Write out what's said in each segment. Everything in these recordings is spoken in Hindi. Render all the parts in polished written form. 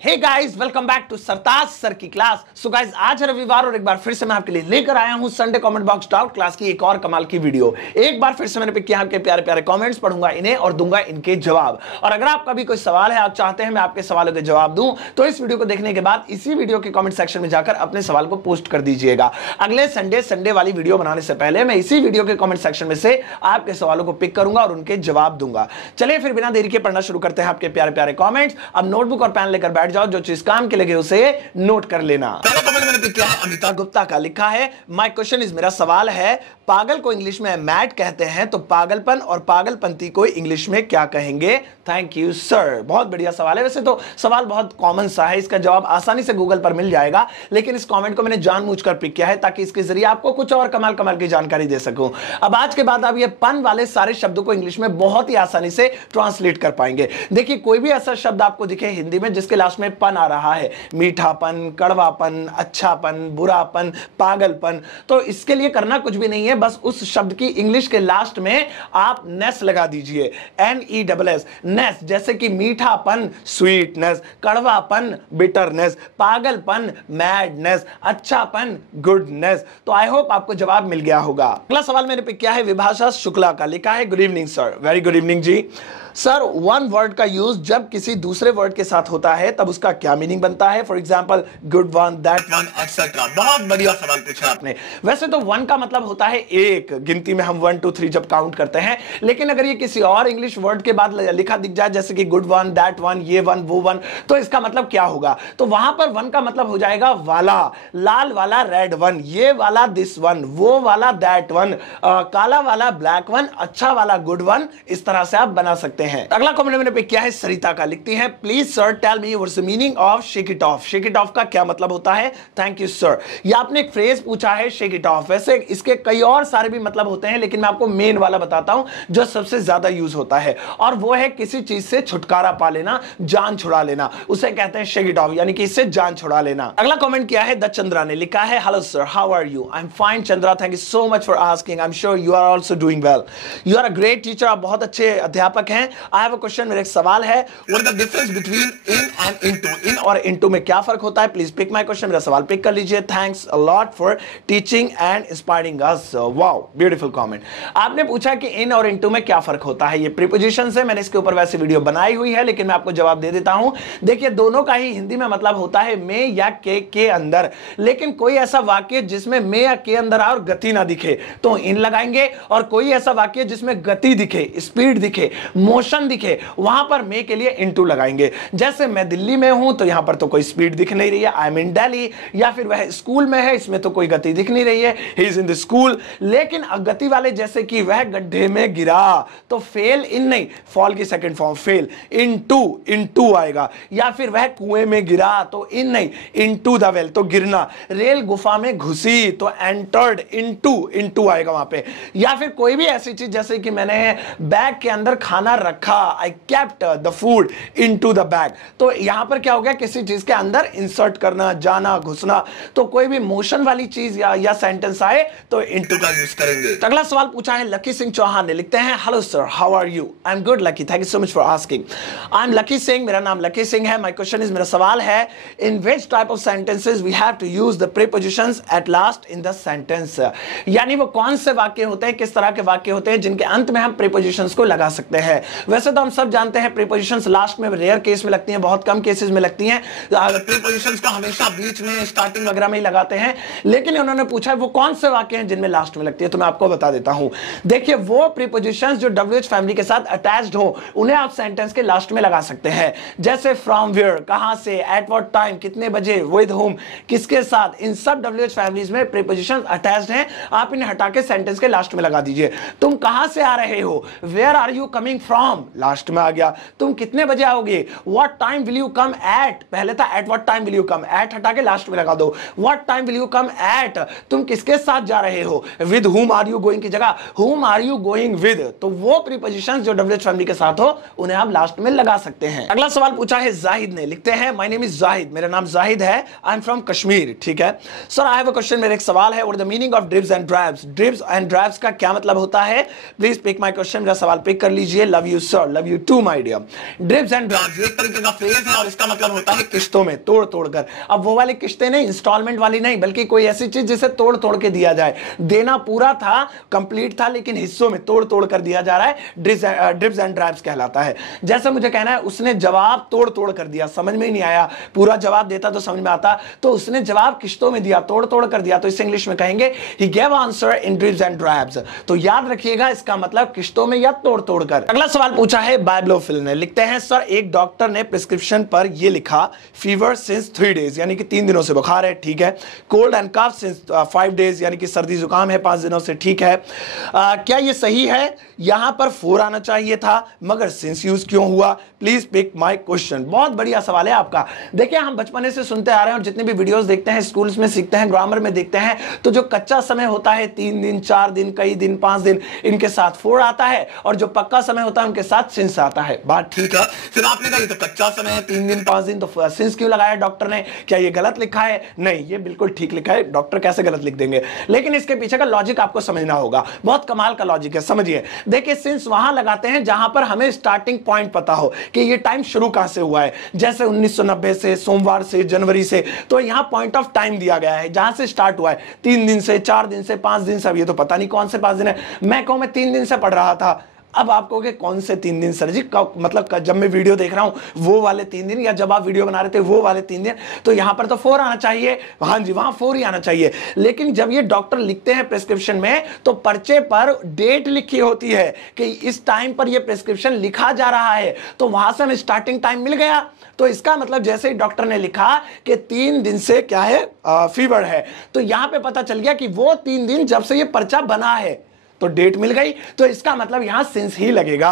Hey guys, welcome back to Sartaj sir की क्लास। सो गाइस, आज है रविवार और एक बार फिर से मैं आपके लिए लेकर आया हूं Sunday comment box doubt class की एक और कमाल की वीडियो। एक बार फिर से मैंने पिक किया आपके प्यारे प्यारे कमेंट्स, पढ़ूंगा इन्हें और दूंगा इनके जवाब। और अगर आपका भी कोई सवाल है, आप चाहते हैं मैं आपके सवालों के जवाब दूं, तो इस वीडियो को देखने के बाद इसी वीडियो के कमेंट सेक्शन में जाकर अपने सवाल को पोस्ट कर दीजिएगा। अगले संडे वाली वीडियो बनाने से पहले मैं इसी वीडियो के कमेंट सेक्शन में से आपके सवालों को पिक करूंगा और उनके जवाब दूंगा। चलिए फिर बिना देरी के पढ़ना शुरू करते हैं आपके प्यारे प्यारे कमेंट्स। अब नोटबुक और पेन लेकर बैठ जाओ, जो चीज काम के लगे उसे नोट कर लेना। पहले कमेंट मैंने पिक किया है अमिता गुप्ता का, लिखा है माय क्वेश्चन इज, मेरा सवाल है पागल को इंग्लिश में मैड कहते हैं, तो पागलपन और पागलपंती को इंग्लिश में क्या कहेंगे? Thank you sir. बहुत बढ़िया सवाल है। वैसे तो सवाल बहुत कॉमन सा है, इसका जवाब आसानी से गूगल पर मिल जाएगा, लेकिन इस कमेंट को मैंने जानबूझकर पिक किया है ताकि इसके जरिए आपको कुछ और कमाल कमाल की जानकारी दे सकूं। अब आज के बाद आप ये पन वाले सारे शब्दों को इंग्लिश में बहुत ही आसानी से ट्रांसलेट कर पाएंगे। देखिए, कोई भी ऐसा शब्द आपको दिखे हिंदी में जिसके लास्ट में पन आ रहा है, मीठापन, कड़वापन, अच्छापन, बुरापन, पागलपन, तो इसके लिए करना कुछ भी नहीं है, बस उस शब्द की इंग्लिश के लास्ट में आप नेस लगा दीजिए, NESS, नेस। जैसे कि मीठापन स्वीटनेस, कड़वापन बिटरनेस, पागलपन मैडनेस, अच्छापन गुडनेस। तो आई होप आपको जवाब मिल गया होगा। अगला सवाल मैंने पिक किया है विभाषा शुक्ला का, लिखा है good evening sir. Very good evening ji. Sir, one word का यूज जब किसी दूसरे वर्ड के साथ होता है तब उसका क्या मीनिंग बनता है? For example good one, that one, etcetera. बहुत बढ़िया सवाल पूछा आपने। वैसे तो वन का मतलब होता है एक, गिनती में हम 1 2 3 जब काउंट करते हैं, लेकिन अगर ये किसी और इंग्लिश वर्ड के बाद लिखा दिख जाए, जैसे कि गुड वन, दैट वन, ये वन, वो वन, तो इसका मतलब क्या होगा? तो वहां पर वन का मतलब हो जाएगा वाला, लाल वाला रेड वन, ये वाला दिस वन, वो वाला दैट वन, काला वाला ब्लैक वन, अच्छा वाला गुड वन। इस तरह से आप बना सकते हैं। अगला कमेंट मैंने पिक किया है सरिता का, लिखती है please sir tell me what's the meaning of shake it off. Shake it off का क्या मतलब होता है? Thank you sir. ये आपने एक फ्रेज पूछा है शेक इट ऑफ, वैसे इसके कई और सारे भी मतलब होते हैं, लेकिन मैं आपको मेन वाला बताता हूं जो सबसे ज्यादा यूज होता है, और वो है किसी चीज से छुटकारा पा लेना, जान छुड़ा लेना, उसे कहते हैं शेक इट ऑफ, यानी कि इससे जान छुड़ा लेना। अगला कमेंट किया है द चंद्रा ने, लिखा है hello sir, how are you? I am fine Chandra, thank you so much for asking. I am sure you are also doing well. You are a great teacher, आप बहुत अच्छे अध्यापक हैं। आई हैव अ क्वेश्चन, मेरा एक सवाल है, what is the difference between in and into? In और इनटू में क्या फर्क होता है? प्लीज पिक माय क्वेश्चन, मेरा सवाल पिक कर लीजिए। Thanks a lot for teaching and inspiring us. Wow, beautiful comment. आपने पूछा कि इन और इनटू में क्या फर्क होता है। ये प्रीपोजिशन है, मैंने इसके ऊपर वैसे वीडियो बनाई हुई है, लेकिन मैं आपको जवाब दे देता हूं। देखिए, दोनों का ही हिंदी में मतलब होता है में या के अंदर, लेकिन कोई ऐसा वाक्य जिसमें में या के अंदर और गति ना दिखे तो इन लगाएंगे, और कोई ऐसा वाक्य जिसमें गति दिखे, स्पीड दिखे, मोशन दिखे, वहां पर में के लिए इनटू लगाएंगे। जैसे मैं दिल्ली में हूं तो यहां पर तो कोई स्पीड दिख नहीं रही है, आई एम इन दिल्ली। या फिर वह स्कूल में है, इसमें तो कोई गति दिख नहीं रही है, he is in the school. लेकिन गति वाले जैसे कि वह गड्ढे में गिरा, तो फेल इन नहीं, फॉल की सेकंड फॉर्म फेल, इनटू आएगा। या फिर वह कुएं में गिरा तो इन नहीं, इनटू द वेल, तो गिरना। रेल गुफा में घुसी तो एंटर्ड, इनटू आएगा वहां पे। या फिर कोई भी ऐसी चीज जैसे कि मैंने बैग के अंदर खाना रखा, I kept the food into the bag, तो यहां पर क्या हो गया? किसी चीज के अंदर इंसर्ट करना, जाना, घुसना। तो कोई भी मोशन वाली चीज या सेंटेंस आए तो इनटू का यूज करेंगे। तो अगला सवाल पूछा है लकी सिंह चौहान ने, लिखते हैं hello sir, how are you? I am good Lucky, thank you so much for asking. I am Lucky Singh, मेरा नाम लकी सिंह है। माय क्वेश्चन इज, मेरा सवाल है in which type of sentences we have to use the prepositions at last in the sentence. यानी वो कौन से वाक्य होते हैं, किस तरह के वाक्य होते हैं जिनके अंत में हम प्रीपोजिशंस को लगा सकते हैं। वैसे तो हम सब जानते हैं प्रीपोजिशंस लास्ट में रेयर केस में लगती हैं, बहुत कम केसेस में लगती हैं। प्रीपोजिशंस को हमेशा बीच में, स्टार्टिंग वगैरह में ही लगाते हैं, लेकिन उन्होंने पूछा है वो कौन से वाक्य हैं जिनमें लास्ट में लगती है, तो मैं आपको बता देता हूं। देखिए, वो प्रीपोजिशंस जो WH फैमिली के साथ अटैच्ड हो उन्हें आप सेंटेंस के लास्ट में लगा सकते हैं। जैसे फ्रॉम वेयर, कहां से, एट व्हाट टाइम, कितने बजे, विद हुम, किसके साथ। इन सब WH फैमिलीज में प्रीपोजिशंस अटैच्ड हैं, आप इन्हें हटा के सेंटेंस के लास्ट में लगा दीजिए। तुम कहां से आ रहे हो, where are you coming from, last में आ गया। तुम कितने बजे आओगे, what time will you come at, पहले था at what time will you come, at हटा के लास्ट में लगा दो, what time will you come at. तुम किसके साथ जा रहे हो, with whom are you going की जगह हुम आर यू गोइंग विद। तो वो प्रीपोजिशंस जो WH फैमिली के साथ हो उन्हें आप लास्ट में लगा सकते हैं। अगला सवाल पूछा है जाहिद ने, लिखते हैं माय नेम इज जाहिद, मेरा नाम जाहिद है, आई एम फ्रॉम कश्मीर। ठीक है sir, I have a question, मेरा एक सवाल है, what is the meaning of dribs and drabs. Dribs and drabs का क्या मतलब होता है? प्लीज पिक माय क्वेश्चन, मेरा सवाल पिक कर लीजिए। Love you sir, love you too my dear. Dribs and drabs एक तरीके का फ्रेज है और इसका मतलब होता होता है किश्तों में, तोड़ तोड़ कर। अब वो वाली किश्तें नहीं, इंस्टॉलमेंट वाली नहीं, बल्कि कोई ऐसी चीज जिसे तोड़ तोड़ के दिया जाए। देना पूरा था, कंप्लीट था, लेकिन हिस्सों में तोड़ तोड़ कर दिया जा रहा है, ड्रिप्स एंड ड्रैप्स कहलाता है। जैसे मुझे कहना है उसने जवाब तोड़ तोड़ कर दिया, समझ में ही नहीं आया, पूरा जवाब देता तो समझ में आता, तो उसने जवाब किश्तों में दिया, तोड़ तोड़ कर दिया, तो इसे इंग्लिश में कहेंगे he gave answer in dribs and drabs। तो याद रखिएगा इसका मतलब किश्तों में या तोड़ तोड़ कर। अगला सवाल पूछा है बाइब्लोफिल ने, लिखते हैं सर एक डॉक्टर ने प्रिस्क्रिप्शन पर यह लिखा फीवर सिंस 3 days, यानी कि 3 दिनों से बुखार है, ठीक है। Cold and cough since 5 days, यानी कि सर्दी जुकाम है 5 दिनों से, ठीक है। क्या यह सही है? यहां पर 4 आना चाहिए था, मगर सिंस यूज क्यों हुआ? Please pick my question. बहुत बढ़िया सवाल है आपका। देखिए हम बचपने से सुनते आ रहे हैं और जितने भी वीडियोस देखते हैं, स्कूल्स में सीखते हैं, ग्रामर में देखते हैं, तो जो कच्चा समय होता है 3 दिन 4 दिन कई दिन 5 दिन, इनके साथ 4 आता है, और जो पक्का समय होता है उनके साथ सिंस आता है। बात ठीक है। फिर आपने कहा ये तो कच्चा समय है 3 दिन 5 दिन, तो सिंस क्यों लगाया डॉक्टर ने? क्या ये गलत लिखा है? नहीं, ये बिल्कुल ठीक लिखा है। डॉक्टर कैसे गलत लिख देंगे? लेकिन इसके पीछे का लॉजिक आपको समझना होगा, बहुत कमाल का लॉजिक है, समझिए। देखिए सिंस वहां लगाते हैं जहां पर हमें स्टार्टिंग पॉइंट पता हो कि ये टाइम शुरू कहां से हुआ है, जैसे 1990 से, सोमवार से, जनवरी से, तो यहां पॉइंट ऑफ टाइम दिया गया है जहां से स्टार्ट हुआ है, 3 दिन से, 4 दिन से, 5 दिन से। अब ये तो पता नहीं कौन से 5 दिन है, मैं कहूं मैं 3 दिन से पढ़ रहा था। अब आप कहोगे कौन से 3 दिन सर जी? मतलब जब मैं वीडियो देख रहा हूं वो वाले 3 दिन, या जब आप वीडियो बना रहे थे वो वाले 3 दिन, तो यहां पर तो 4 आना चाहिए। हाँ जी, वहां 4 ही आना चाहिए। लेकिन जब ये डॉक्टर लिखते हैं प्रिस्क्रिप्शन में, तो पर्चे पर डेट लिखी होती है कि इस टाइम पर ये प्रिस्क्रिप्शन लिखा जा रहा है, तो वहां से हमें स्टार्टिंग टाइम मिल गया। तो इसका मतलब जैसे ही डॉक्टर ने लिखा कि 3 दिन से क्या है, फीवर है, तो यहां पे पता चल गया कि वो 3 दिन जब से ये पर्चा बना है, तो डेट मिल गई, तो इसका मतलब यहां सिंस ही लगेगा।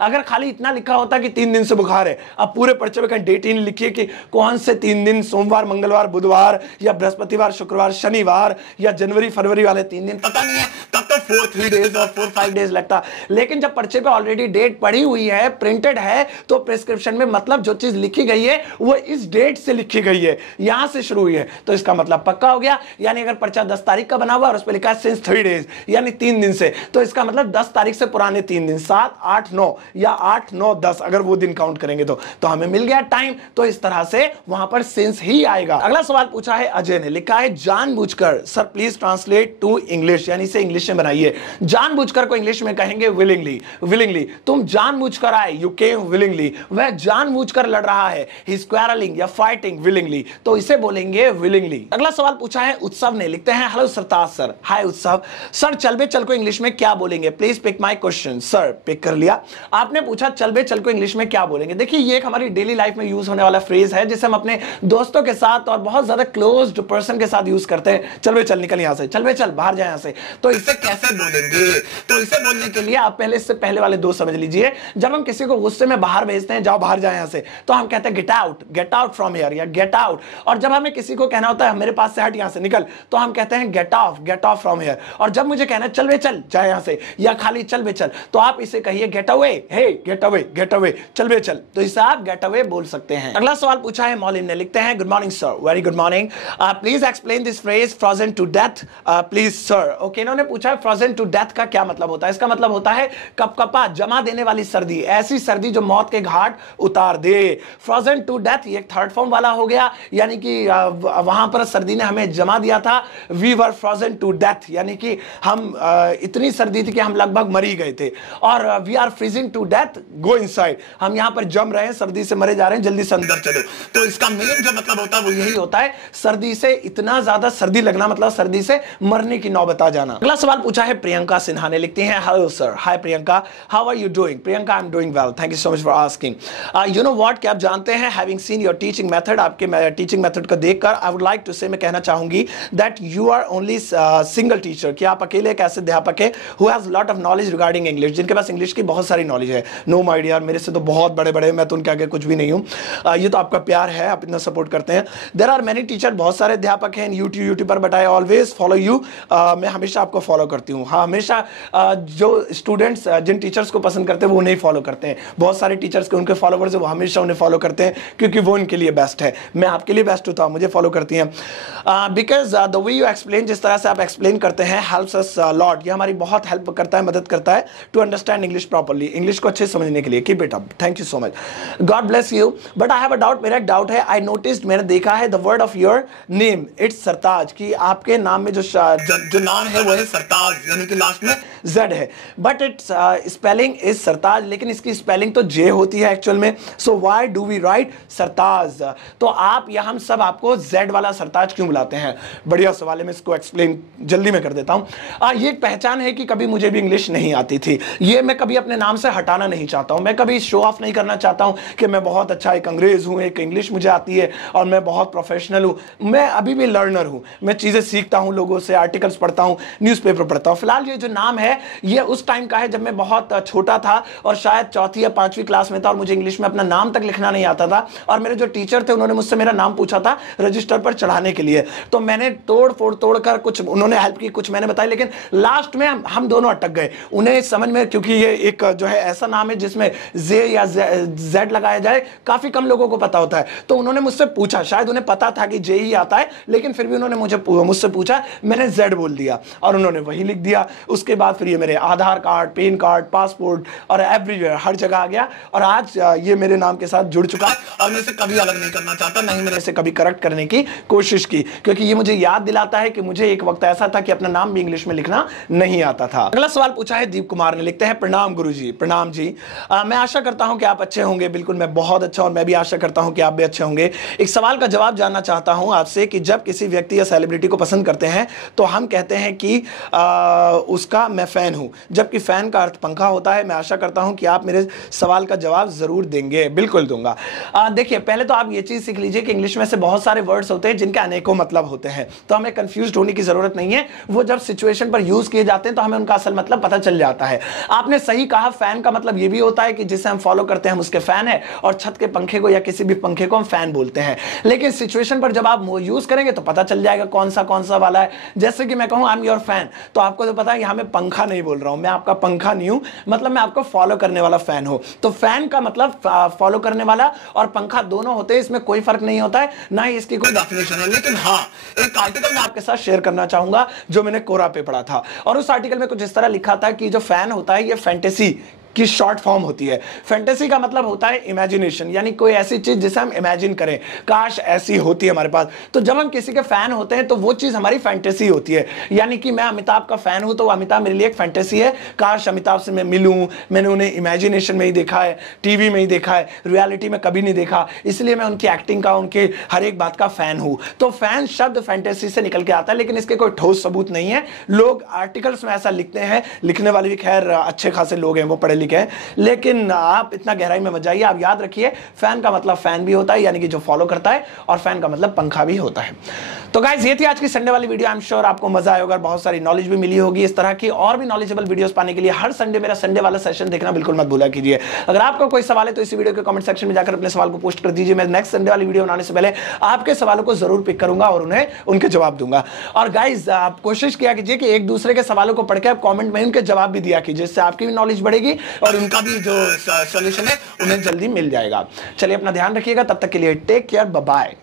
अगर खाली इतना लिखा होता कि 3 दिन से बुखार है, अब पूरे पर्चे में कहीं डेट ही नहीं लिखी कि कौन से 3 दिन, सोमवार, मंगलवार, बुधवार, या बृहस्पतिवार, शुक्रवार, शनिवार, या जनवरी फरवरी वाले 3 दिन, पता नहीं है, तब तो 4-3 days और 4-5 days लगता। लेकिन जब पर्चे पे ऑलरेडी डेट पड़ी हुई है, प्रिंटेड है, तो प्रिस्क्रिप्शन में मतलब जो चीज लिखी गई है वो इस डेट से लिखी गई है, यहां से शुरू हुई है, तो इसका मतलब पक्का हो गया। यानी अगर पर्चा 10 तारीख का बना हुआ और उस पर लिखा है सिंस 3 days, यानी 3 दिन से, तो इसका मतलब 10 तारीख से पुराने 3 दिन, 7, 8, 9, या 8, 9, 10, अगर वो दिन काउंट करेंगे तो हमें मिल गया टाइम। तो इस तरह से वहां पर सिंस ही आएगा। अगला सवाल पूछा है अजय ने, लिखा है जानबूझकर। Sir please translate to English, यानी इसे इंग्लिश में बनाइए। जानबूझकर को इंग्लिश में कहेंगे विलिंगली। विलिंगली, तुम जानबूझकर आए, यू केम विलिंगली। वह जानबूझकर लड़ रहा है, ही इज क्वारलिंग या फाइटिंग विलिंगली, तो इसे बोलेंगे विलिंगली। अगला सवाल पूछा है उत्सव ने, लिखते हैं हेलो सरताज सर। हाय उत्सव सर, चल बे चल को इंग्लिश में क्या बोलेंगे? Please pick my question. Sir pick कर लिया। आपने पूछा चल बे चल को इंग्लिश में क्या बोलेंगे। देखिए ये एक हमारी डेली लाइफ में यूज होने वाला फ्रेज है, जिसे हम अपने दोस्तों के साथ और बहुत ज्यादा क्लोज्ड पर्सन के साथ यूज करते हैं। चल बे चल, निकल यहां से, चल बे चल, बाहर जा यहां से। तो इसे कैसे बोलेंगे? तो इसे बोलने के लिए आप पहले इससे पहले वाले 2 समझ लीजिए। जब हम किसी को गुस्से में बाहर भेजते हैं, जाओ बाहर जा यहां से, तो हम कहते हैं गेट आउट फ्रॉम हियर, या गेट आउट। और जब हमें किसी को कहना होता है मेरे पास से हट, यहां से निकल, तो हम कहते हैं गेट ऑफ फ्रॉम हियर। और जब मुझे कहना है चल बे चल, जा यहां से, या खाली चल बे चल, तो आप इसे कहिए गेट अवे, हे गेट अवे, चल बे चल, तो इसे आप गेट अवे बोल सकते हैं। अगला सवाल पूछा है मौलिम ने, लिखते हैं good morning sir. Very good morning. Please explain this phrase frozen to death please sir. Okay, इन्होंने पूछा है फ्रोजन टू डेथ का क्या मतलब होता है। इसका मतलब होता है कपकपा, जमा देने वाली सर्दी, ऐसी सर्दी जो मौत के घाट उतार दे। फ्रोजन टू डेथ ये एक थर्ड फॉर्म वाला हो गया, यानी कि वहां पर सर्दी ने हमें जमा दिया था। We were frozen to death, यानी कि हम इतनी सर्दी थी कि हम लगभग मर ही गए थे। और we are freezing to death, go inside, हम यहां पर जम रहे हैं, सर्दी से मरे जा रहे हैं, जल्दी से अंदर चलो। तो इसका मेन जो मतलब होता है वो यही होता है, सर्दी से इतना ज्यादा सर्दी लगना, मतलब सर्दी से मरने की नौबत आ जाना। अगला सवाल पूछा है प्रियंका सिन्हा ने, लिखती हैं hello sir. Hi Priyanka, how are you doing? Priyanka I am doing well, thank you so much for asking. You know what, क्या आप जानते हैं, having seen your teaching method, आपके टीचिंग मेथड को देखकर आई वुड लाइक टू से, मैं कहना चाहूंगी that you are only single teacher, कि आप अकेले एक ऐसे अध्यापक है who has lot of knowledge regarding English, जिनके पास इंग्लिश की बहुत सारी नॉलेज है। नो माय डियर, मेरे से तो बहुत बड़े बड़े, मैं तो उनके आगे कुछ भी नहीं हूं। ये तो आपका प्यार है, आप इतना सपोर्ट करते हैं। देयर आर मेनी टीचर, बहुत सारे अध्यापक हैं यूट्यूब पर, but I always follow you, मैं हमेशा आपको फॉलो करती हूँ। हाँ, हमेशा जो स्टूडेंट्स जिन टीचर्स को पसंद करते हैं वो नहीं फॉलो करते हैं। बहुत सारे टीचर्स के उनके फॉलोवर्स है, वो हमेशा उन्हें फॉलो करते हैं क्योंकि वो उनके लिए बेस्ट है। मैं आपके लिए बेस्ट होता हूँ, मुझे फॉलो करती हैं। Because the way you explain, जिस तरह से आप एक्सप्लेन करते हैं, हेल्प्स अस लॉट, ये हमारी हमारी बहुत हेल्प करता है, मदद करता है to understand English properly, English को अच्छे से समझने के लिए। Keep it up, thank you so much, God bless you. But I have a doubt, मेरा एक डाउट है। आई नोटिस्ड, मैंने देखा है, the word of your name it's Sartaj, कि आपके नाम में जो नाम है वो है सरताज, यानी कि लास्ट में जेड है, but it's spelling is Sartaj, लेकिन इसकी स्पेलिंग तो जे होती है एक्चुअल में। So why do we write Sartaj? तो आप या हम सब आपको जेड वाला सरताज क्यों बुलाते हैं? बढ़िया सवाल है, मैं इसको एक्सप्लेन जल्दी में कर देता हूं। ये एक पहचान है कि कभी मुझे भी इंग्लिश नहीं आती थी, ये मैं कभी अपने नाम से हटाना नहीं चाहता हूं, मैं कभी शो ऑफ नहीं करना चाहता हूं कि मैं बहुत अच्छा एक अंग्रेज हूं, एक इंग्लिश मुझे आती है और मैं बहुत प्रोफेशनल हूं। मैं अभी भी लर्नर हूं, मैं चीजें सीखता हूं, लोगों से आर्टिकल्स पढ़ता हूं, न्यूज़पेपर पढ़ता हूं। फिलहाल ये जो नाम है ये उस टाइम का है जब मैं बहुत छोटा था और शायद चौथी या पांचवी क्लास में था और मुझे इंग्लिश में अपना नाम तक लिखना नहीं आता था, और मेरे जो टीचर थे उन्होंने मुझसे मेरा नाम पूछा था रजिस्टर पर चढ़ाने के लिए, तो मैंने तोड़ कर कुछ उन्होंने हेल्प की, कुछ मैंने बताई, लेकिन लास्ट में हम दोनों अटक गए। उन्हें समझ में, क्योंकि ये एक जो है ऐसा नाम है जिसमें जे या जेड लगाया जाए, काफी कम लोगों को पता होता है, तो उन्होंने मुझसे पूछा, शायद उन्हें पता था कि जे ही आता है, लेकिन फिर भी उन्होंने मुझसे पूछा, मैंने जेड बोल दिया और उन्होंने वही लिख दिया। उसके बाद फिर ये मेरे आधार कार्ड, पैन कार्ड, पासपोर्ट और एवरीवेयर हर जगह आ गया, और आज ये मेरे नाम के साथ जुड़ चुका और मैं इसे कभी अलग नहीं करना चाहता, नहीं मैंने इसे कभी करेक्ट करने की कोशिश की, क्योंकि ये मुझे याद दिलाता है कि मुझे एक वक्त ऐसा था कि अपना नाम भी इंग्लिश में लिखना नहीं आता था। अगला सवाल पूछा है दीप कुमार ने, लिखते हैं प्रणाम गुरुजी। प्रणाम जी, मैं आशा करता हूं कि आप अच्छे होंगे। बिल्कुल, मैं बहुत अच्छा, और मैं भी आशा करता हूं कि आप भी अच्छे होंगे। एक सवाल का जवाब जानना चाहता हूं आपसे कि जब किसी व्यक्ति या सेलिब्रिटी को पसंद करते हैं तो हम कहते हैं कि उसका मैं फैन हूं, जबकि फैन का अर्थ पंखा होता है। मैं आशा करता हूं कि आप मेरे सवाल का जवाब जरूर देंगे। बिल्कुल दूंगा। देखिए, पहले तो आप ये चीज सीख लीजिए कि इंग्लिश में से बहुत सारे वर्ड्स होते हैं जिनके अनेकों मतलब होते हैं, तो हमें कंफ्यूज होने की जरूरत नहीं है। वो जब सिचुएशन पर यूज किए जाते हैं तो हमें उनका असल मतलब पता चल जाता है। आपने सही कहा, फैन का मतलब ये भी होता है कि जिसे हम फॉलो करते हैं हम उसके फैन है, और छत के पंखे को या किसी भी पंखे को हम फैन बोलते हैं। लेकिन सिचुएशन पर जब आप यूज करेंगे तो पता चल जाएगा कौन सा वाला है। जैसे कि मैं कहूं आई एम योर फैन, तो आपको तो पता है यहां मैं पंखा नहीं बोल रहा हूं, मैं आपका पंखा नहीं हूं, मतलब मैं आपको फॉलो करने वाला फैन हूं। तो फैन का मतलब फॉलो करने वाला और पंखा दोनों होते हैं, इसमें कोई फर्क नहीं होता है, ना ही इसकी कोई डेफिनेशन है। लेकिन हाँ, एक आर्टिकल मैं आपके साथ शेयर करना चाहूंगा जो मैंने कोरा पे पढ़ा था, और उस आर्टिकल में कुछ इस तरह लिखा था कि जो फैन होता है ये फैंटेसी की शॉर्ट फॉर्म होती है। फैंटेसी का मतलब होता है इमेजिनेशन, यानी कोई ऐसी चीज जिसे हम इमेजिन करें, काश ऐसी होती है हमारे पास। तो जब हम किसी के फैन होते हैं तो वो चीज हमारी फैंटेसी होती है, यानी कि मैं अमिताभ का फैन हूं तो अमिताभ मेरे लिए एक फैंटेसी है, काश अमिताभ से मैं मिलूं, मैंने उन्हें इमेजिनेशन में ही देखा है, टीवी में ही देखा है, रियलिटी में कभी नहीं देखा, इसलिए मैं उनकी एक्टिंग का, उनके हर एक बात का फैन हूं। तो फैन शब्द फैंटेसी से निकल के आता है, लेकिन इसके कोई ठोस सबूत नहीं है। लोग आर्टिकल्स में ऐसा लिखते हैं, लिखने वाले भी खैर अच्छे खासे लोग हैं, वो पढ़े लिखे हैं, लेकिन आप इतना गहराई में मत जाइए। आप याद रखिए, फैन का मतलब फैन भी होता है, यानी कि जो फॉलो करता है, और फैन का मतलब पंखा भी होता है। तो गाइस, ये थी आज की संडे वाली वीडियो। आई एम श्योर आपको मजा आया होगा, बहुत सारी नॉलेज भी मिली होगी। इस तरह की और भी नॉलेजेबल वीडियोस पाने के लिए हर संडे मेरा संडे वाला सेशन देखना बिल्कुल मत भूला कीजिए। अगर आपको कोई सवाल है तो इस वीडियो के कमेंट सेक्शन में जाकर अपने सवाल को पोस्ट कर दीजिए। मैं नेक्स्ट संडे वाली वीडियो बनाने से पहले आपके सवालों को जरूर पिक करूंगा और उन्हें उनके जवाब दूंगा। और गाइस, आप कोशिश किया कीजिए कि एक दूसरे के सवालों को पढ़ के आप कॉमेंट में उनके जवाब भी दिया कीजिए, जिससे आपकी भी नॉलेज बढ़ेगी और उनका भी जो सॉल्यूशन है उन्हें जल्दी मिल जाएगा। चलिए, अपना ध्यान रखिएगा, तब तक के लिए टेक केयर, बाय बाय।